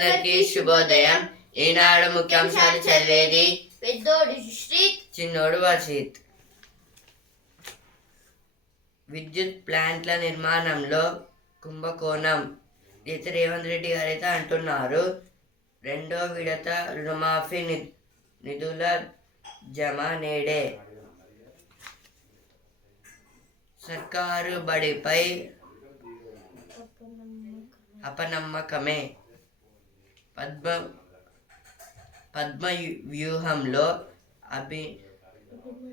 అందరికీ శుభోదయం. ఈనాడు ముఖ్యాంశాలు చదివేది పెద్దోడు సుశ్రీత్, చిన్నోడు వర్షిత్. విద్యుత్ ప్లాంట్ల నిర్మాణంలో కుంభకోణం. రేవంత్ రెడ్డి గారైతే అంటున్నారు, రెండో విడత రుణమాఫీ నిధుల జమ నేడే. సర్కారు బడిపై అపనమ్మకమే. పద్మ వ్యూహంలో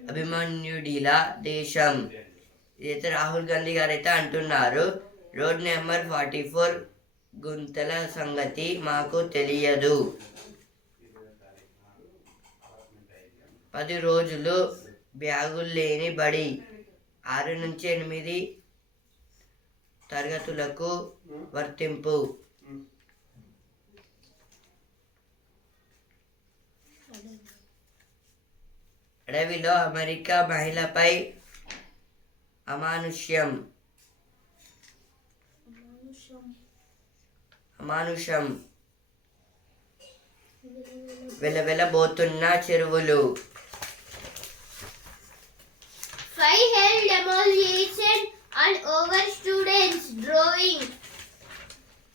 అభిమన్యుడిలా దేశం. ఇదైతే రాహుల్ గాంధీ గారైతే అంటున్నారు, రోడ్ నెంబర్ 44 గుంతల సంగతి మాకు తెలియదు. 10 రోజులు బ్యాగులు లేని బడి. 6 నుంచి 8 తరగతులకు వర్తింపు. అడవిలో అమెరికా మహిళపై అమానుష్యం. వెలవెలబోతున్న చెరువులు. Fry held demolition on over students drawing.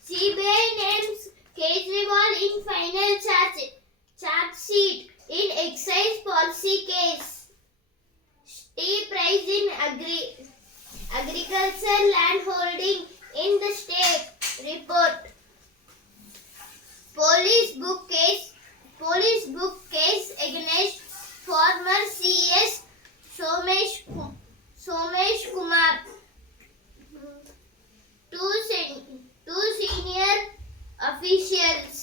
CBI names Kejriwal in final charge sheet in excise policy case. Steep rise in agriculture land holding in the state. Report. Police book case against former CS Somesh Kumar. Two senior officials.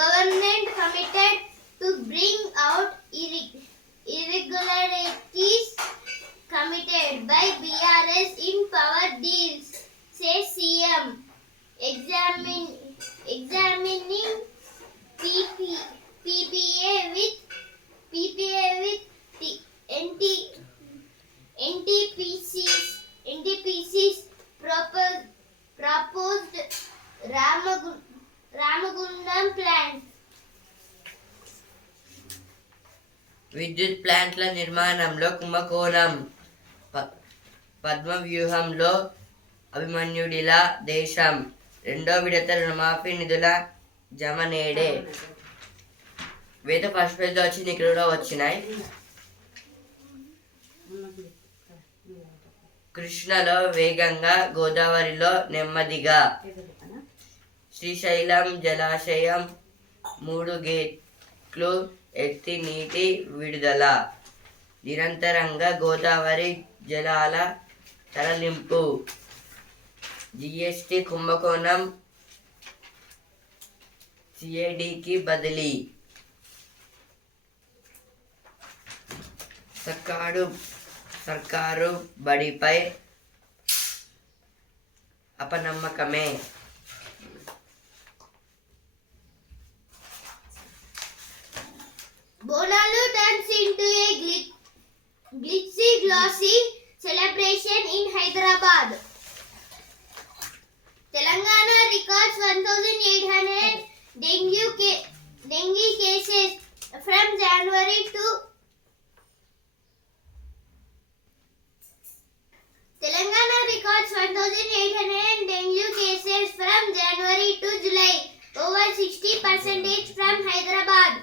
Government committed to bring out irregularities committed by BRS in power deals, says CM. Examining PPA with NTPC's proposed Ramagundam plant. విద్యుత్ ప్లాంట్ల నిర్మాణంలో కుంభకోణం. పద్మ వ్యూహంలో అభిమన్యుడిలా దేశం. రెండో విడత రుణమాఫీ నిధుల జమ నేడే. వేద ఫస్ట్ పేజ్లో వచ్చి ఇక్కడ కూడా వచ్చినాయి. కృష్ణలో వేగంగా, గోదావరిలో నెమ్మదిగా. శ్రీశైలం జలాశయం 3 గేట్లు ఎత్తి నీటి విడుదల. నిరంతరంగా గోదావరి జలాల తరలింపు. GST కుంభకోణం CIDకి బదిలీ. సర్కారు బడిపై అపనమ్మకమే. Bonalu turns into a glitzy, glossy celebration in Hyderabad. Telangana records 1,800 dengue cases from January to Telangana records 1,800 dengue cases from January to July, over 60% from Hyderabad.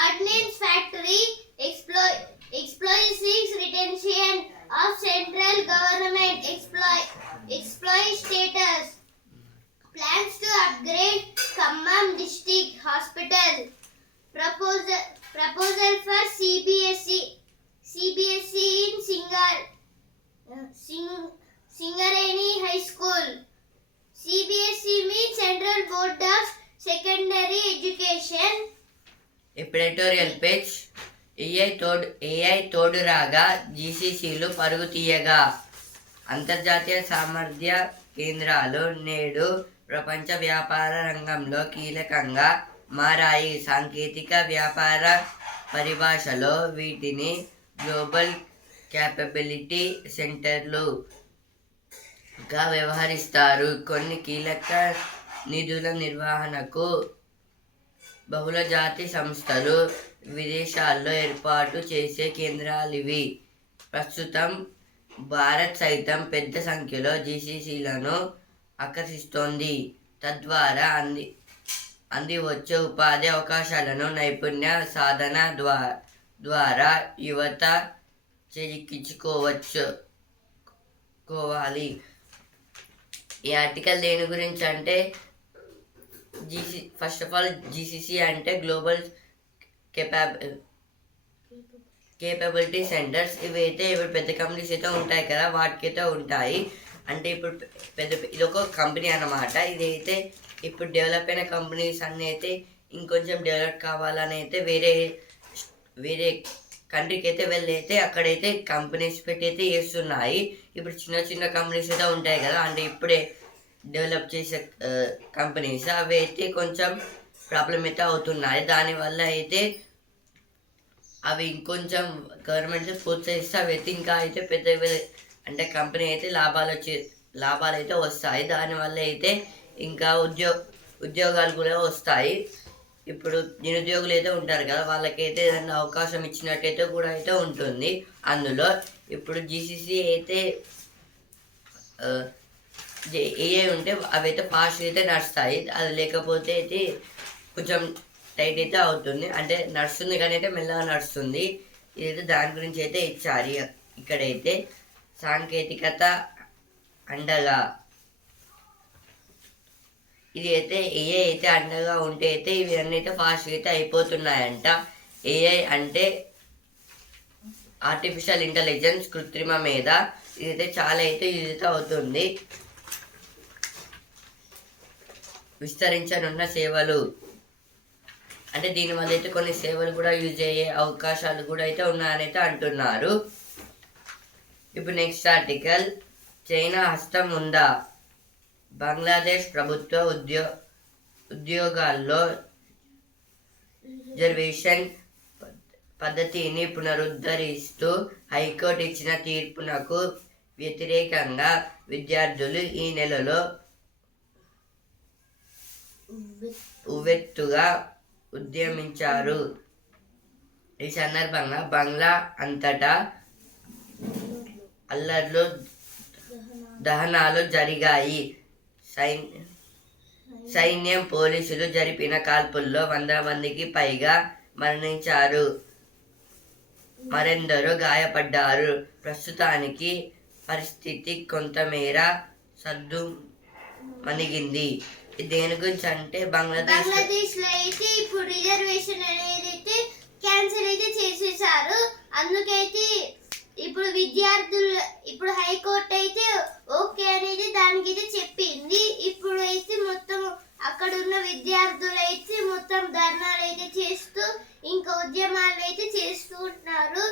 Ordnance Factory explosives retention of central government exploit status. Plans to upgrade Khammam District Hospital. Proposal for CBSE in Singareni High School. CBSE means Central Board of Secondary Education. Editorial page. AI తోడు రాగా GCCలు పరుగు తీయగా. అంతర్జాతీయ సామర్థ్య కేంద్రాలు నేడు ప్రపంచ వ్యాపార రంగంలో కీలకంగా మారాయి. సాంకేతిక వ్యాపార పరిభాషలో వీటిని గ్లోబల్ క్యాపబిలిటీ సెంటర్లుగా వ్యవహరిస్తారు. కొన్ని కీలక నిధుల నిర్వహణకు బహుళజాతి సంస్థలు విదేశాల్లో ఏర్పాటు చేసే కేంద్రాలివి. ప్రస్తుతం భారత్ సైతం పెద్ద సంఖ్యలో జీసీసీలను ఆకర్షిస్తోంది. తద్వారా అంది వచ్చే ఉపాధి అవకాశాలను నైపుణ్య సాధన ద్వారా యువత చేజిక్కించుకోవాలి. ఈ ఆర్టికల్ దేని గురించి అంటే ఫస్ట్ ఆఫ్ ఆల్ జీసీసీ అంటే గ్లోబల్ కేపబిలిటీ సెంటర్స్. ఇవైతే ఇప్పుడు పెద్ద కంపెనీస్ అయితే ఉంటాయి కదా, వాటికైతే ఉంటాయి. అంటే ఇప్పుడు ఇది ఒక కంపెనీ అన్నమాట. ఇదైతే ఇప్పుడు డెవలప్ అయిన కంపెనీస్ అన్నీ అయితే ఇంకొంచెం డెవలప్ కావాలని అయితే వేరే కంట్రీకి అయితే వెళ్ళి అయితే అక్కడైతే కంపెనీస్ పెట్టి అయితే చేస్తున్నాయి. ఇప్పుడు చిన్న చిన్న కంపెనీస్ అయితే ఉంటాయి కదా, అంటే ఇప్పుడే డెవలప్ చేసే కంపెనీస్ అవి అయితే కొంచెం ప్రాబ్లం అయితే అవుతున్నాయి. దానివల్ల అయితే అవి ఇంకొంచెం గవర్నమెంట్ ప్రోత్సహిస్తే అవి అయితే ఇంకా అయితే పెద్ద అంటే కంపెనీ అయితే లాభాలు అయితే వస్తాయి. దానివల్ల అయితే ఇంకా ఉద్యోగాలు కూడా వస్తాయి. ఇప్పుడు నిరుద్యోగులు అయితే ఉంటారు కదా, వాళ్ళకైతే ఏదైనా అవకాశం ఇచ్చినట్టయితే కూడా అయితే ఉంటుంది. అందులో ఇప్పుడు జీసీసీ అయితే ఏఐ ఉంటే అవైతే ఫాస్ట్ అయితే నడుస్తాయి. అది లేకపోతే అయితే కొంచెం టైట్ అయితే అవుతుంది, అంటే నడుస్తుంది కానీ అయితే మెల్లగా నడుస్తుంది. ఇదైతే దాని గురించి అయితే ఇచ్చారు. ఇక్కడైతే సాంకేతికత అండగా ఇది అయితే ఏఐ అయితే అండగా ఉంటే అయితే ఇవన్నీ అయితే ఫాస్ట్గా అయితే అయిపోతున్నాయంట. ఏఐ అంటే ఆర్టిఫిషియల్ ఇంటెలిజెన్స్, కృత్రిమ మీద ఇదైతే చాలా అయితే యూజ్ అయితే అవుతుంది. విస్తరించనున్న సేవలు అంటే దీనివల్ల అయితే కొన్ని సేవలు కూడా యూజ్ అయ్యే అవకాశాలు కూడా అయితే ఉన్నాయని అయితే అంటున్నారు. ఇప్పుడు నెక్స్ట్ ఆర్టికల్, చైనా హస్తం ఉందా? బంగ్లాదేశ్ ప్రభుత్వ ఉద్యోగాల్లో రిజర్వేషన్ పద్ధతిని పునరుద్ధరిస్తూ హైకోర్టు ఇచ్చిన తీర్పునకు వ్యతిరేకంగా విద్యార్థులు ఈ నెలలో ఉవ్వెత్తుగా ఉద్యమించారు. ఈ సందర్భంగా బంగ్లా అంతటా అల్లర్లు, దహనాలు జరిగాయి. సైన్యం, పోలీసులు జరిపిన కాల్పుల్లో 100 మందికి పైగా మరణించారు, మరెందరో గాయపడ్డారు. ప్రస్తుతానికి పరిస్థితి కొంతమేర సద్దుమణిగింది. దేని గురించి అంటే బంగ్లాదేశ్ లో అయితే ఇప్పుడు రిజర్వేషన్ అనేది అయితే క్యాన్సిల్ అయితే చేసేసారు. అందుకైతే ఇప్పుడు విద్యార్థులు ఇప్పుడు హైకోర్టు అయితే ఓకే అనేది దానికైతే చెప్పింది. ఇప్పుడు అయితే మొత్తం అక్కడ ఉన్న విద్యార్థులు అయితే మొత్తం ధర్నాలు అయితే చేస్తూ ఇంకా ఉద్యమాలు అయితే చేస్తూ ఉంటున్నారు.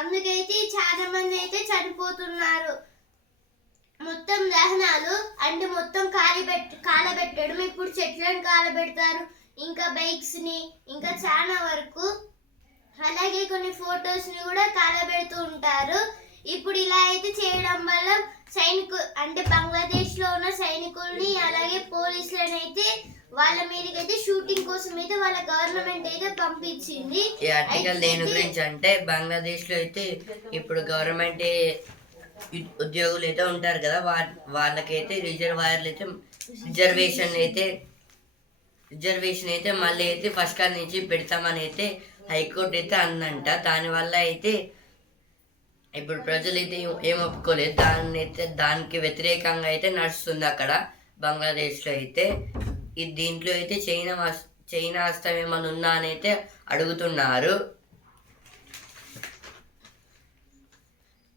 అందుకైతే చాలా మంది అయితే చనిపోతున్నారు. మొత్తం దహనాలు అంటే మొత్తం కాలబెట్టడం, ఇప్పుడు చెట్లను కాలబెడతారు, ఇంకా బైక్స్ ని, ఇంకా చాలా వరకు అలాగే కొన్ని ఫొటోస్ ని కూడా కాలబెడుతూ ఉంటారు. ఇప్పుడు ఇలా అయితే చేయడం వల్ల అంటే బంగ్లాదేశ్ లో ఉన్న సైనికుల్ని అలాగే పోలీసులను అయితే వాళ్ళ మీదకైతే షూటింగ్ కోసం అయితే వాళ్ళ గవర్నమెంట్ అయితే పంపించింది. ఈ ఆర్టికల్ దేని గురించి అంటే బంగ్లాదేశ్ లో అయితే ఇప్పుడు గవర్నమెంట్ ఉద్యోగులు అయితే ఉంటారు కదా, వాళ్ళకైతే రిజర్వేషన్ అయితే మళ్ళీ అయితే ఫస్ట్ కార్ నుంచి పెడతామని అయితే హైకోర్టు అయితే అందంట. దానివల్ల అయితే ఇప్పుడు ప్రజలు అయితే ఏం ఒప్పుకోలేదు. దానికి వ్యతిరేకంగా అయితే నడుస్తుంది అక్కడ బంగ్లాదేశ్లో అయితే. దీంట్లో అయితే చైనా హస్తం ఏమైనా ఉందా అని అయితే అడుగుతున్నారు.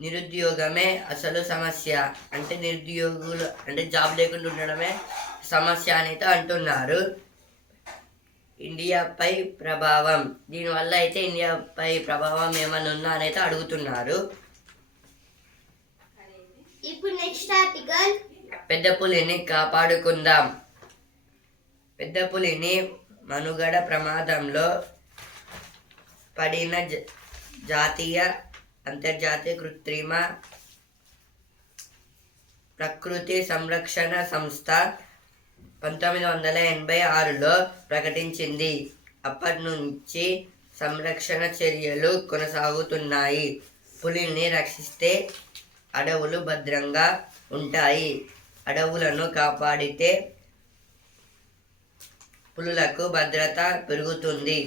నిరుద్యోగమే అసలు సమస్య, అంటే నిరుద్యోగులు అంటే జాబ్ లేకుండా ఉండడమే సమస్య అని అయితే అంటున్నారు. ఇండియాపై ప్రభావం, దీనివల్ల అయితే ఇండియాపై ప్రభావం ఏమైనా ఉందా అని అయితే అడుగుతున్నారు. ఇప్పుడు నెక్స్ట్ ఆర్టికల్, పెద్ద పులిని కాపాడుకుందాం. పెద్ద పులిని మనుగడ ప్రమాదంలో పడిన జాతీయ అంతర్జాతీయ కృత్రిమ ప్రకృతి సంరక్షణ సంస్థ 1986లో ప్రకటించింది. అప్పటి నుంచి సంరక్షణ చర్యలు కొనసాగుతున్నాయి. పులిని రక్షిస్తే అడవులు భద్రంగా ఉంటాయి. అడవులను కాపాడితే పులులకు భద్రత పెరుగుతుంది.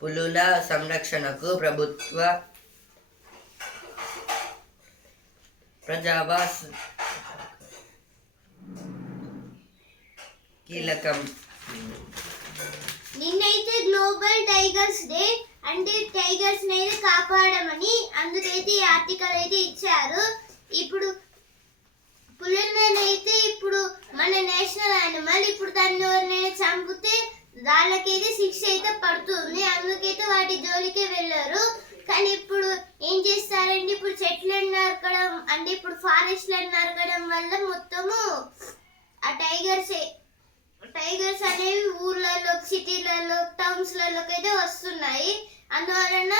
పులుల సంరక్షణకు ప్రభుత్వ ప్రజాభాస్ కీలకం. నిన్నైతే గ్లోబల్ టైగర్స్ డే, అంటే టైగర్స్ అయితే కాపాడమని అందుకైతే ఈ ఆర్టికల్ అయితే ఇచ్చారు. ఇప్పుడు పులులనైతే ఇప్పుడు మన నేషనల్ యానిమల్, ఇప్పుడు దాన్ని ఎవరినైనా చంపితే వాళ్ళకైతే శిక్ష అయితే పడుతుంది. అందుకైతే వాటి జోలికే వెళ్ళారు. కానీ ఇప్పుడు ఏం చేస్తారంటే ఇప్పుడు చెట్లను నరకడం, అంటే ఇప్పుడు ఫారెస్ట్లను నరకడం వల్ల మొత్తము ఆ టైగర్స్ అనేవి ఊర్లలో, సిటీలలో, టౌన్స్లలోకి అయితే వస్తున్నాయి. అందువలన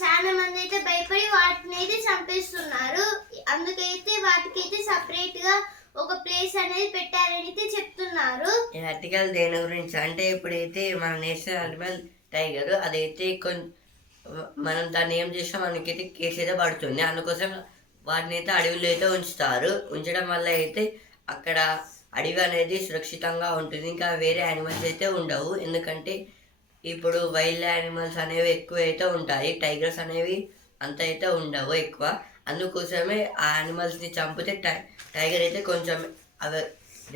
చాలా మంది అయితే భయపడి వాటిని అయితే చంపేస్తున్నారు. అందుకైతే వాటికైతే సపరేట్ గా ఒక ప్లేస్ అనేది పెట్టారని అయితే చెప్తున్నారు. ఈ ఆర్టికల్ దేని గురించి అంటే ఇప్పుడైతే మన నేషనల్ యానిమల్ టైగర్, అదైతే మనం దాన్ని ఏం చేసినా మనకైతే కేసు అయితే పడుతుంది. అందుకోసం వాటిని అయితే అడవిలో అయితే ఉంచడం వల్ల అయితే అక్కడ అడవి అనేది సురక్షితంగా ఉంటుంది. ఇంకా వేరే యానిమల్స్ అయితే ఉండవు. ఎందుకంటే ఇప్పుడు వైల్డ్ యానిమల్స్ అనేవి ఎక్కువ అయితే ఉంటాయి, టైగర్స్ అనేవి అంత అయితే ఉండవు ఎక్కువ. అందుకోసమే ఆ యానిమల్స్ని చంపితే టైగర్ అయితే కొంచెం అవి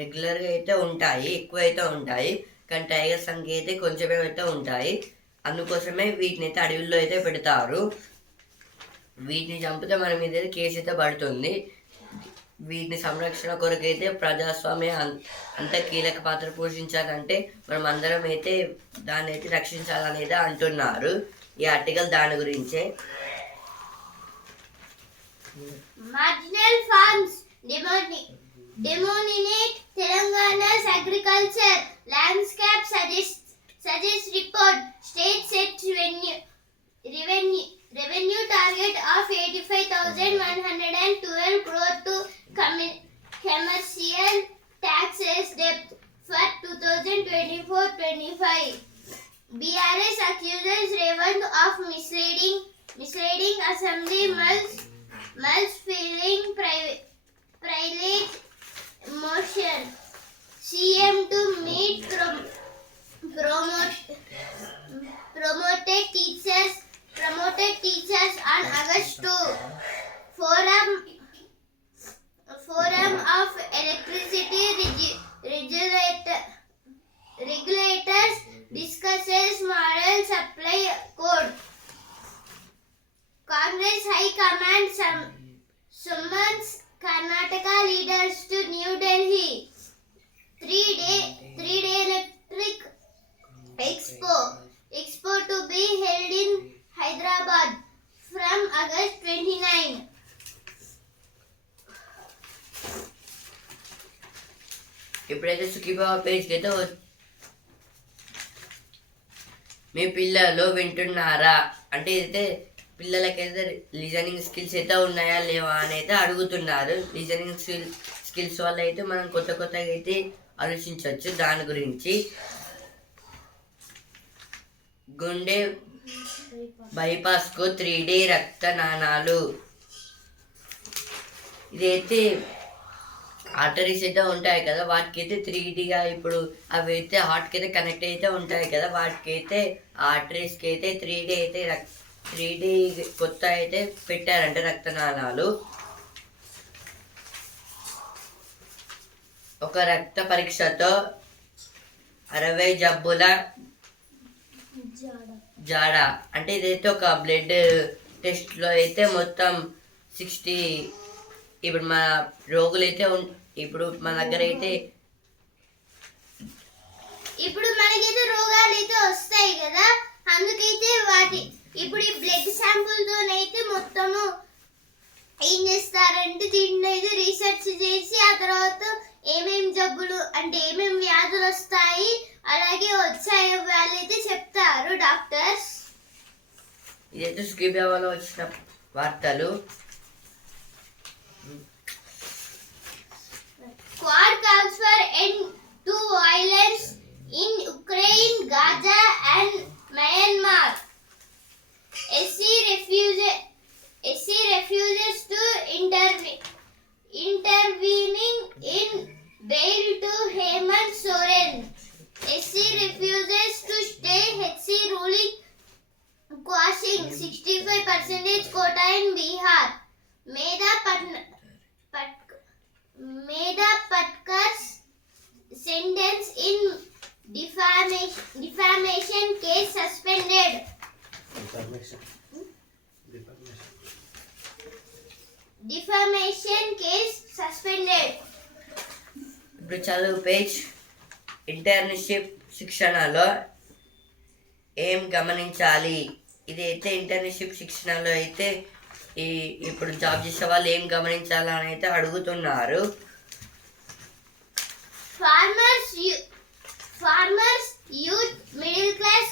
రెగ్యులర్గా అయితే ఉంటాయి, ఎక్కువ అయితే ఉంటాయి. కానీ టైగర్స్ సంఖ్య అయితే కొంచెమే అయితే ఉంటాయి. అందుకోసమే వీటిని అయితే అడవుల్లో అయితే పెడతారు. వీటిని చంపితే మన మీద అయితే కేసు అయితే పడుతుంది. వీటిని సంరక్షణ కొరకు అయితే ప్రజాస్వామ్యం అంత కీలక పాత్ర పోషించాలంటే మనం అందరం అయితే దాన్ని అయితే రక్షించాలనేది అంటున్నారు. ఈ ఆర్టికల్ దాని గురించే. Marginal farms denominate Telangana's agriculture landscape suggests report. State set revenue target of 85,112 crore to commercial taxes depth for 2024-25. BRS accuses Revant of misleading assembly mulch filling private motion. CM to meet promoted teachers on August 2. Forum of Electricity Regulators discusses model supply code. Congress High Command summons Karnataka leaders to New Delhi. Three-day electric expo to be held in Hyderabad from August 29. ఇప్పుడైతే సుఖీబాబా పేజ్కి అయితే మీ పిల్లలు వింటున్నారా అంటే అయితే పిల్లలకైతే listening skills అయితే ఉన్నాయా లేవా అని అయితే అడుగుతున్నారు. లిజనింగ్ స్కిల్స్ వల్ల అయితే మనం కొత్తగా అయితే ఆలోచించవచ్చు. దాని గురించి గుండె బైపాస్కు 3D రక్త నాణాలు. ఇదైతే ఆర్టరీస్ అయితే ఉంటాయి కదా, వాటికి అయితే 3Dగా ఇప్పుడు అవి అయితే హార్ట్కి అయితే కనెక్ట్ అయితే ఉంటాయి కదా, వాటికి అయితే ఆర్టరీస్కి అయితే 3D కొత్త అయితే పెట్టారంటే రక్తనాళాలు. ఒక రక్త పరీక్షతో 60 జబ్బుల జాడ అంటే ఇదైతే ఒక బ్లడ్ టెస్ట్లో అయితే మొత్తం 60 ఇప్పుడు మన రోగులు అయితే ఇప్పుడు మన దగ్గర అయితే ఇప్పుడు మనకైతే రోగాలు అయితే వస్తాయి కదా, అందుకైతే ఇప్పుడు ఈ బ్లడ్ శాంపుల్ తోనైతే మొత్తము ఏం చేస్తారంటే దీన్ని అయితే రీసెర్చ్ చేసి ఆ తర్వాత ఏమేం జబ్బులు అంటే ఏమేం వ్యాధులు వస్తాయి అలాగే వచ్చాయో వాళ్ళైతే చెప్తారు డాక్టర్స్. ఇదైతే సుఖీబాబాలో వచ్చిన వార్తలు. Quad calls for end to Hemant Soren. SC refuses to stay HC ruling, quashing 65% quota in Bihar. Medha Patkar's sentence in defamation case suspended. Defamation case suspended. ఇప్పుడు చదువు పేజ్. ఇంటర్న్షిప్ శిక్షణలో ఏం గమనించాలి? ఇదైతే ఇంటర్న్షిప్ శిక్షణలో అయితే ఇప్పుడు జాబ్ చేసే వాళ్ళు ఏం గమనించాలని అయితే అడుగుతున్నారు. Farmers youth middle class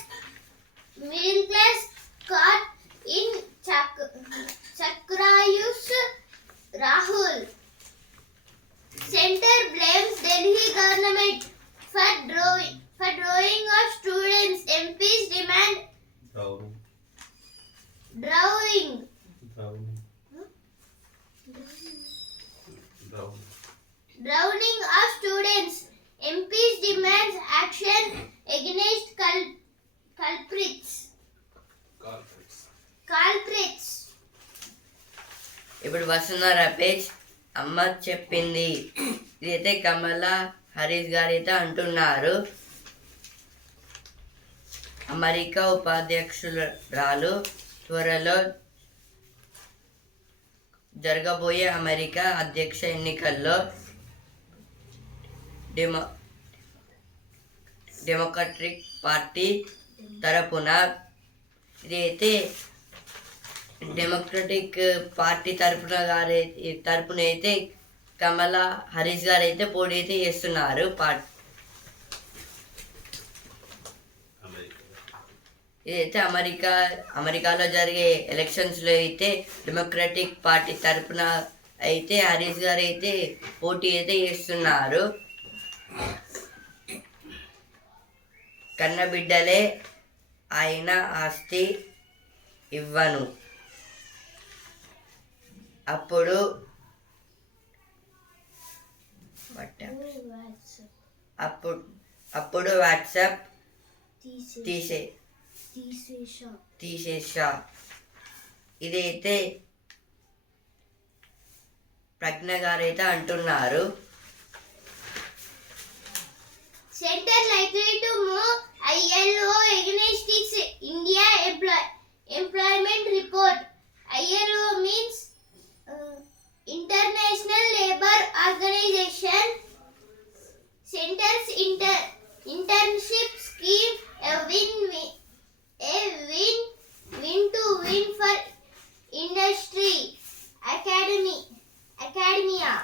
caught in Chakrayu's Rahul. Center blames Delhi government for drawing of students. MPs demand drowning of students. MPs demands action against culprits. ఇప్పుడు వసుంధర పేజ్. అమ్మ చెప్పింది. ఇదైతే కమలా హరీష్ గారు అయితే అంటున్నారు. అమెరికా ఉపాధ్యక్షురాలు త్వరలో జరగబోయే అమెరికా అధ్యక్ష ఎన్నికల్లో డెమోక్రటిక్ పార్టీ తరపున ఇదైతే డెమోక్రటిక్ పార్టీ తరపున అయితే కమలా హరీష్ గారు అయితే పోటీ అయితే చేస్తున్నారు. ఇదైతే అమెరికాలో జరిగే ఎలక్షన్స్లో అయితే డెమోక్రటిక్ పార్టీ తరపున అయితే హరీష్ గారు అయితే పోటీ అయితే చేస్తున్నారు. కన్నబిడ్డలే ఆయన ఆస్తి ఇవ్వను, అప్పుడు వాట్సాప్ తీసేసా. ఇదైతే ప్రజ్ఞ గారు అయితే అంటున్నారు. Center likely to move ILO against its India employment report. ILO means International Labour Organization. Center's internship scheme a win-to-win for industry, academia.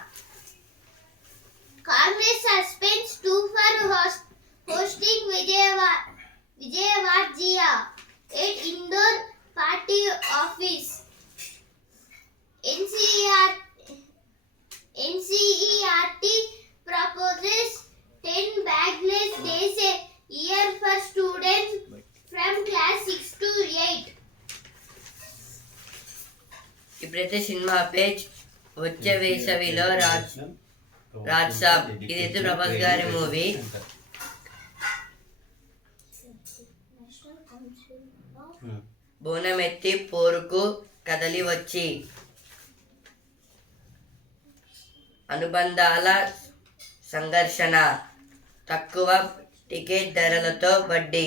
Congress suspends 2 for hosting Vijayawadzia at Indore party office. NCERT proposes 10 bagless days a year for students from class 6 to 8. ఇప్పుడైతే cinema page. వచ్చే వేసవిలో రాజ్ సాబ్. ఇదైతే ప్రభాస్ గారి movie. బోనమెత్తి పోరుకు కదలి వచ్చి అనుబంధాల సంఘర్షణ, తక్కువ టికెట్ ధరలతో వడ్డీ.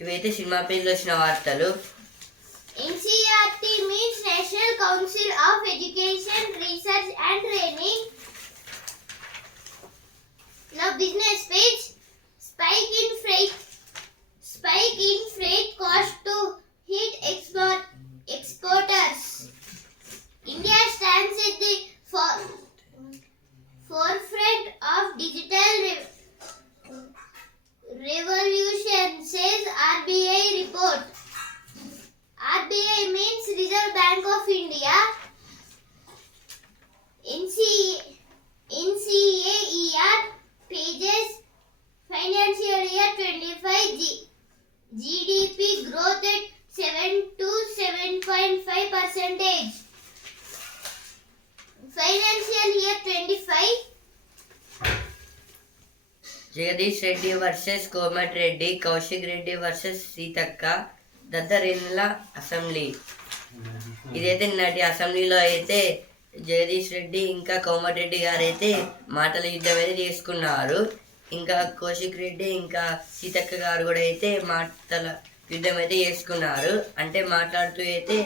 ఇవైతే సినిమా పేజ్లో వచ్చిన వార్తలు. NCERT means National Council of Education, Research and Training. Now business page. Spike in freight cost to hit exporters. India stands at the forefront of digital revolution, says RBI report. RBI means Reserve Bank of India. NCAER pages financial year 25 GDP growth at 7 to 7.5%. Financial year 25 Jagadish Reddy versus Komati Reddy, Kaushik Reddy versus Seethakka, దద్దరిల్ల assembly. ఇదైతే నిన్నటి అసెంబ్లీలో అయితే జగదీష్ రెడ్డి ఇంకా కోమటి రెడ్డి గారు అయితే మాటల యుద్ధం అయితే చేసుకున్నారు. ఇంకా కౌశిక్ రెడ్డి ఇంకా సీతక్క గారు కూడా అయితే మాటల యుద్ధం అయితే చేసుకున్నారు. అంటే మాట్లాడుతూ అయితే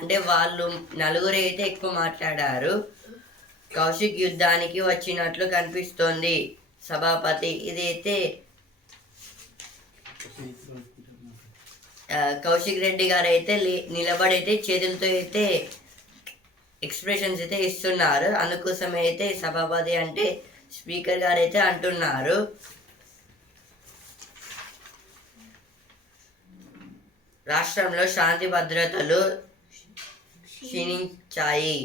అంటే వాళ్ళు నలుగురు అయితే ఎక్కువ మాట్లాడారు. కౌశిక్ యుద్ధానికి వచ్చినట్లు కనిపిస్తోంది సభాపతి. ఇదైతే కౌశిక్ రెడ్డి గారు అయితే నిలబడి అయితే చేతులతో అయితే ఎక్స్ప్రెషన్స్ అయితే ఇస్తున్నారు. అందుకోసం అయితే సభాపతి అంటే స్పీకర్ గారు అయితే అంటున్నారు. రాష్ట్రంలో శాంతి భద్రతలు క్షీణించాయి.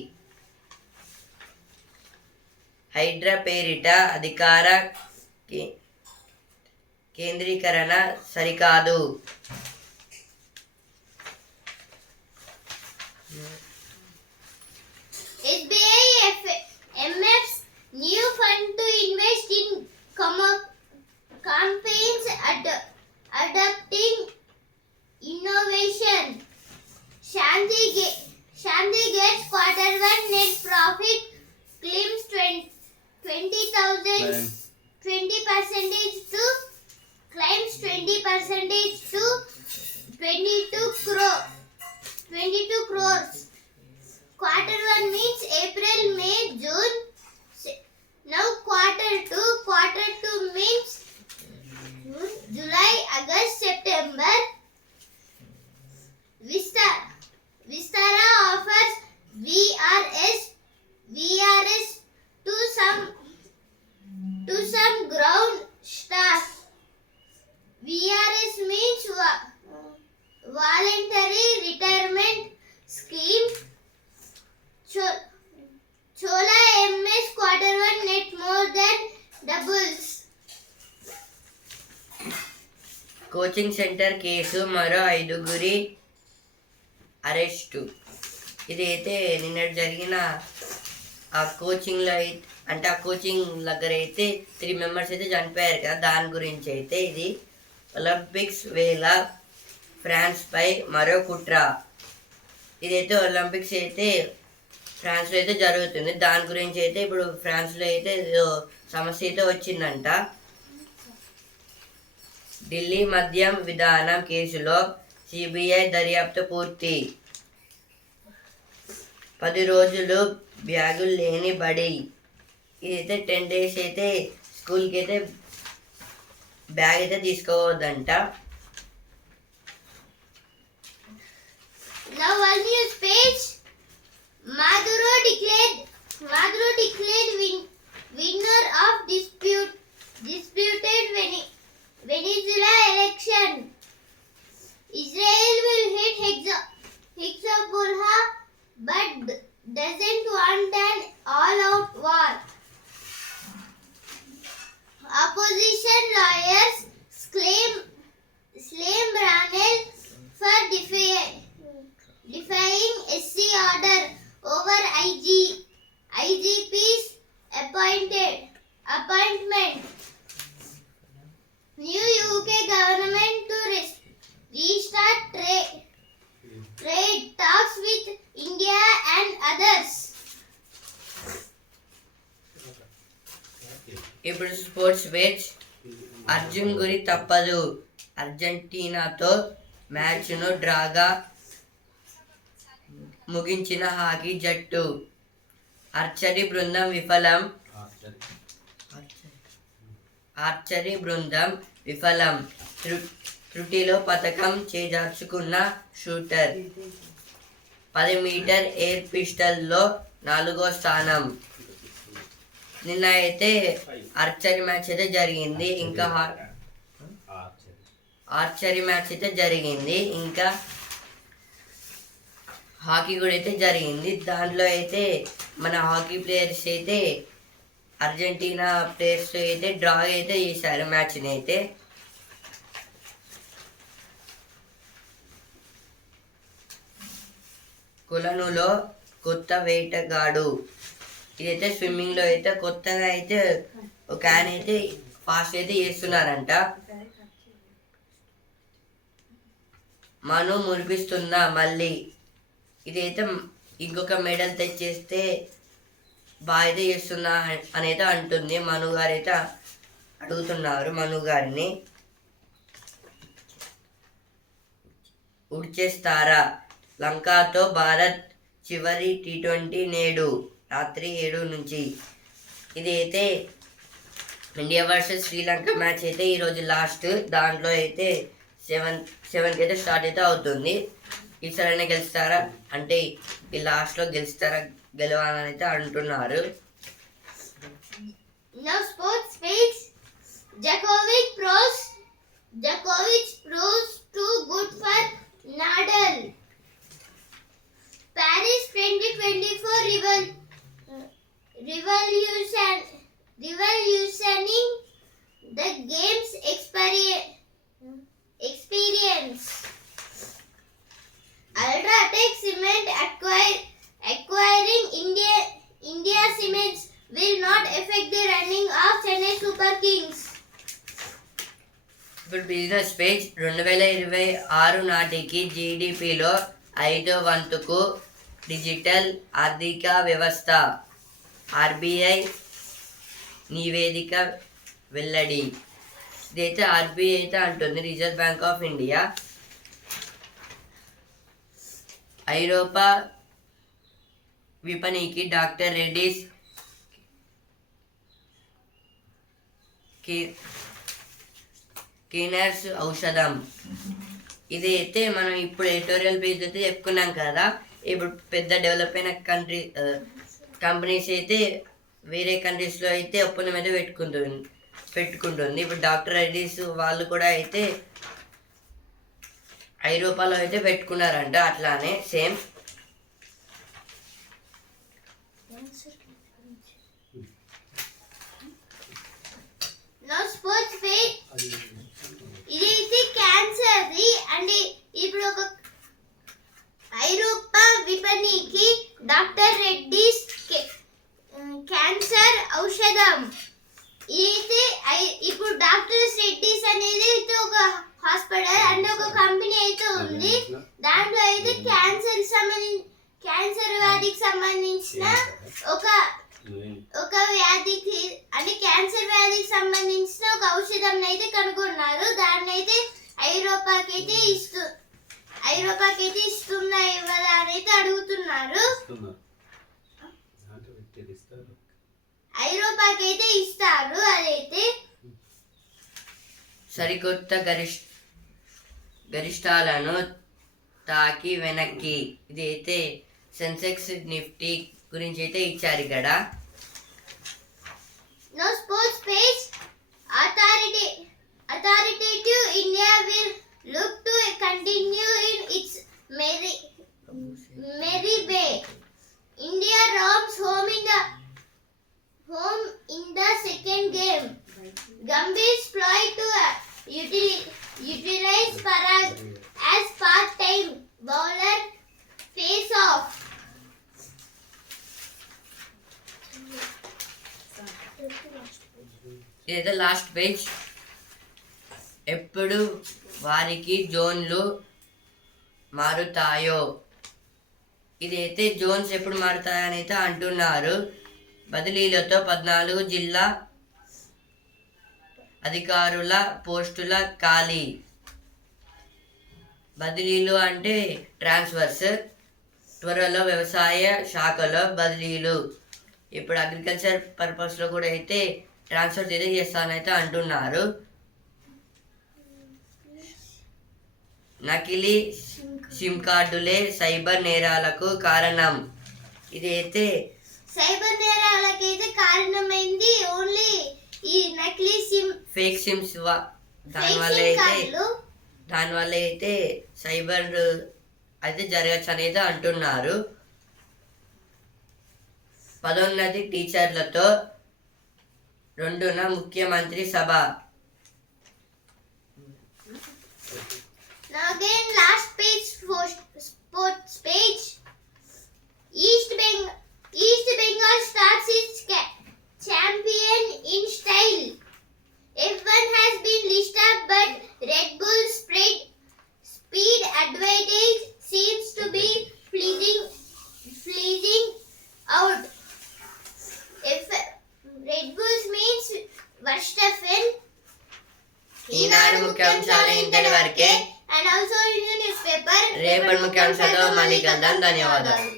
హైడ్రా పేరిట అధికార కేంద్రీకరణ సరికాదు. SBI MF's new fund to invest in campaigns adopting innovation. Shanti gets Q1 net profit climbs 20% to 22 crores. Q1 means April, May, June. Now Q2 means July, August, September. Vistara offers VRS to some ground staff. VRS means voluntary retirement scheme. Chola MS Q1 net more than doubles. Coaching centre case, మరో 5గురి arrest. ఇదైతే నిన్న జరిగిన ఆ కోచింగ్లో అంటే ఆ coaching దగ్గర అయితే 3 members అయితే చనిపోయారు కదా, దాని గురించి అయితే ఇది ఒలింపిక్స్ వేళ ఫ్రాన్స్పై మరో కుట్ర. ఇదైతే ఒలింపిక్స్ అయితే ఫ్రాన్స్లో అయితే జరుగుతుంది. దాని గురించి అయితే ఇప్పుడు ఫ్రాన్స్లో అయితే సమస్య అయితే వచ్చిందంట. ఢిల్లీ మద్యం విధానం కేసులో సిబిఐ దర్యాప్తు పూర్తి. 10 రోజులు బ్యాగులు లేని బడి. ఇదైతే 10 days అయితే స్కూల్కి అయితే బ్యాగ్ అయితే తీసుకోవద్దంట. Now one news page. Maduro declared winner of disputed Venezuela election. Israel will hit Hezbollah but doesn't want an all-out war. Opposition lawyers claim Ranel for defying SC order over IGP's appointment. New UK government to restart trade talks with India and others. ఇప్పుడు sports page. Arjun గురి తప్పదు. అర్జెంటీనాతో మ్యాచ్ను డ్రాగా ముగించిన hockey జట్టు. Archery బృందం విఫలం. త్రుటిలో పతకం చేజార్చుకున్న షూటర్. 10 మీటర్ ఎయిర్ పిస్టల్లో 4వ స్థానం. నిన్న అయితే ఆర్చరీ మ్యాచ్ అయితే జరిగింది. ఇంకా ఆర్చరీ మ్యాచ్ అయితే జరిగింది. ఇంకా హాకీ కూడా అయితే జరిగింది. దాంట్లో అయితే మన హాకీ ప్లేయర్స్ అయితే అర్జెంటీనా ప్లేయర్స్ అయితే డ్రా అయితే చేశారు మ్యాచ్ని అయితే. కొలనులో కొత్త వేటగాడు. ఇదైతే స్విమ్మింగ్లో అయితే కొత్తగా అయితే ఒక ఆయన అయితే ఫాస్ట్ అయితే చేస్తున్నారంట. మను మురిపిస్తుందా మళ్ళీ, ఇదైతే ఇంకొక మెడల్ తెచ్చేస్తే బాగా అయితే చేస్తున్నా అనేది అంటుంది. మను గారు అయితే అడుగుతున్నారు మను గారిని. ఉడ్చేస్తారా లంకతో భారత్ చివరి T20 నేడు రాత్రి 7 నుంచి. ఇది అయితే ఇండియా వర్సెస్ శ్రీలంక మ్యాచ్ అయితే ఈరోజు లాస్ట్. దాంట్లో అయితే 7కి అయితే స్టార్ట్ అయితే అవుతుంది. ఈసారైనా గెలుస్తారా అంటే ఈ లాస్ట్లో గెలవాలని అయితే అంటున్నారు. Now sports page. Djokovic proves too good for Nadal. Paris 2024 revolutioning the game's experience. Ultratech Cement acquiring India Cements will not affect the running of Chennai Super Kings. ఇప్పుడు బిజినెస్ పేజ్ 2026 నాటికి జీడిపిలో 5వ వంతుకు డిజిటల్ ఆర్థిక వ్యవస్థ, RBI నివేదిక వెల్లడి. ఇదైతే RBI అయితే అంటుంది, రిజర్వ్ బ్యాంక్ ఆఫ్ ఇండియా. ఐరోపా విపణికి డాక్టర్ రెడ్డీస్ కినర్స్ ఔషధం. ఇది అయితే మనం ఇప్పుడు ఎడిటోరియల్ పేజ్ అయితే చెప్పుకున్నాం కదా. ఇప్పుడు పెద్ద డెవలప్ అయిన కంపెనీస్ అయితే వేరే కంట్రీస్లో అయితే ఒప్పందం అయితే పెట్టుకుంటుంది. ఇప్పుడు డాక్టర్ రెడ్డీస్ వాళ్ళు కూడా అయితే ఐరోపాలో అయితే పెట్టుకున్నారంట. అట్లానే సేమ్ Now sports page. ఇది క్యాన్సర్ అండి. ఇప్పుడు ఒక ఐరోపా విపణికి డాక్టర్ రెడ్డీస్ క్యాన్సర్ ఔషధం. ఇది ఇప్పుడు డాక్టర్ రెడ్డీస్ అనేది అయితే ఒక హాస్పిటల్ అండ్ ఒక కంపెనీ అయితే ఉంది. దాంట్లో అయితే క్యాన్సర్ వ్యాధికి సంబంధించిన ఒక వ్యాధికి అంటే క్యాన్సర్ వ్యాధికి సంబంధించిన ఒక ఔషధం అయితే కనుగొన్నారు. దాన్ని అయితే ఐరోపాకి అయితే ఇస్తున్నా ఇవ్వాలా అని అయితే అడుగుతున్నారు. ఐరోపాకి అయితే ఇస్తారు. అదైతే సరికొత్త గరిష్టాలను తాకి వెనక్కి. ఇది అయితే సెన్సెక్స్ నిఫ్టీ గురించి అయితే ఇచ్చారు ఇక్కడ. Now sports page. Authoritative India will look to continue in its merry way. India roams home in the second game. Gambhir's ploy to utilize Parag as part-time bowler face off. ఇదైతే last page. ఎప్పుడు వారికి జోన్లు మారుతాయో, ఇదైతే Jones ఎప్పుడు మారుతాయని అయితే అంటున్నారు. బదిలీలతో 14 జిల్లా అధికారుల పోస్టుల ఖాళీ. బదిలీలు అంటే ట్రాన్స్ఫర్స్. త్వరలో వ్యవసాయ శాఖలో బదిలీలు. ఇప్పుడు అగ్రికల్చర్ పర్పస్లో కూడా అయితే ట్రాన్స్ఫర్ అయితే చేస్తానైతే అంటున్నారు. నకిలీ సిమ్ కార్డులే సైబర్ నేరాలకు కారణం. ఇదైతే సైబర్ నేరాలకైతే కారణమైంది ఓన్లీ ఈ నకిలీ సిమ్, ఫేక్ సిమ్స్. దానివల్ల అయితే సైబర్ అయితే జరగచ్చు అనేది అంటున్నారు. పదోన్నతి టీచర్లతో 2న ముఖ్యమంత్రి సభ. Now again last page for sports page. East Bengal starts its champion in style. A ఈనాడు ముఖ్యాంశాలు ఇంతటి వరకే. And also in news paper రేపటి ముఖ్యాంశాలతో మళ్ళీ కలుద్దాం. ధన్యవాదాలు.